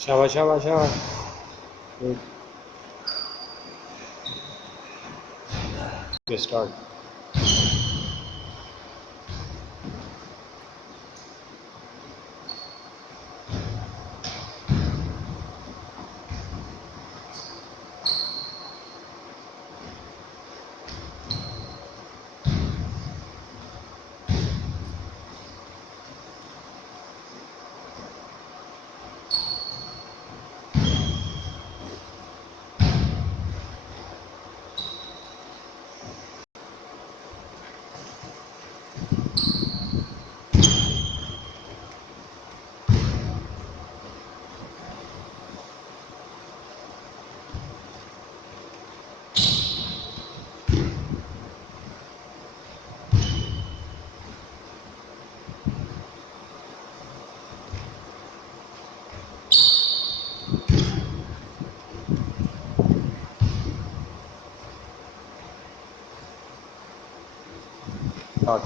शाबाश शाबाश शाबाश। गुड। स्टार्ट। स्टार्ट।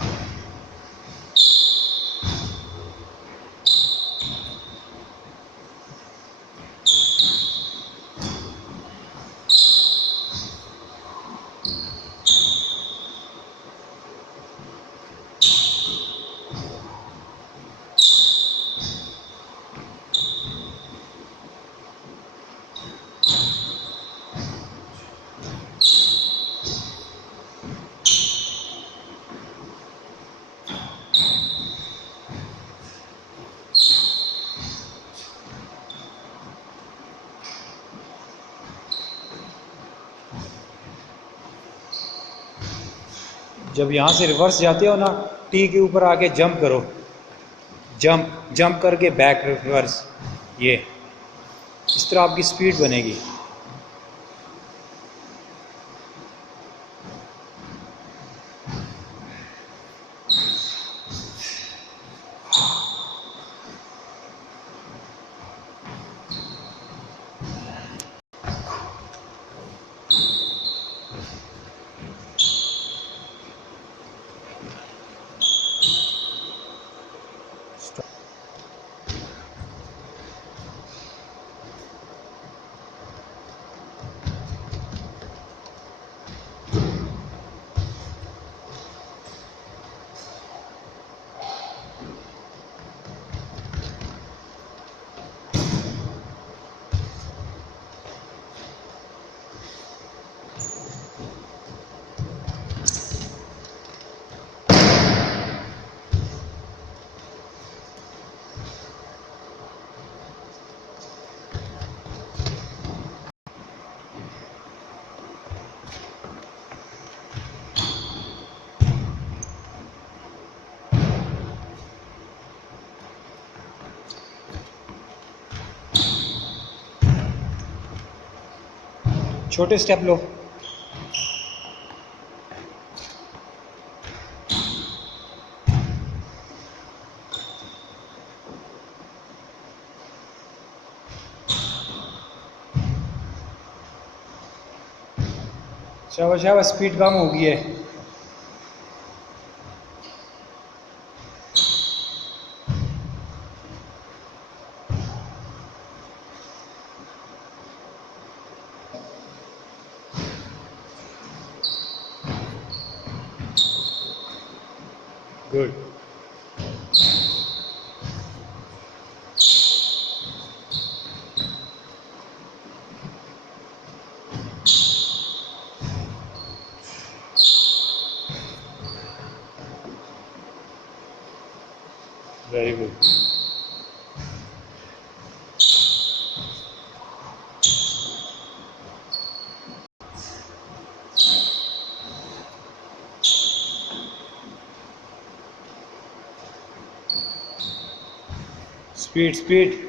जब यहाँ से रिवर्स जाते हो ना, टी के ऊपर आके जंप करो, जंप जंप करके बैक रिवर्स, ये इस तरह आपकी स्पीड बनेगी। छोटे स्टेप लो। शाबाश शाबाश, स्पीड कम हो गई है। Good. Very good. Speed speed.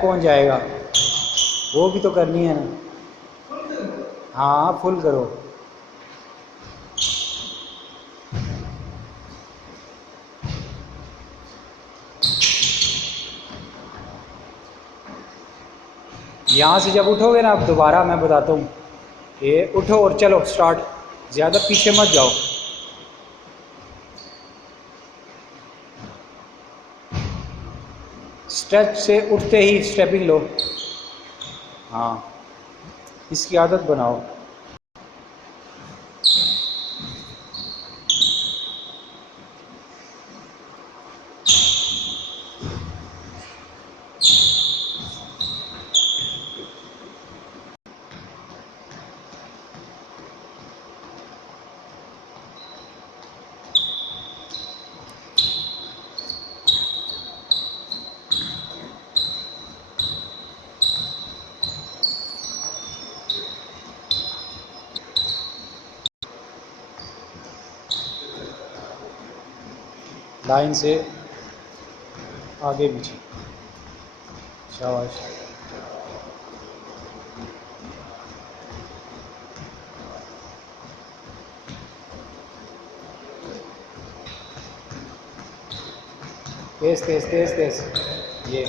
कौन जाएगा? वो भी तो करनी है ना। हाँ फुल करो। यहाँ से जब उठोगे ना, अब दोबारा मैं बताता हूँ, ये उठो और चलो स्टार्ट, ज़्यादा पीछे मत जाओ। स्ट्रेच से उठते ही स्टेपिंग लो। हाँ, इसकी आदत बनाओ। लाइन से आगे पीछे, शाबाश। तेज तेज तेज तेज, ये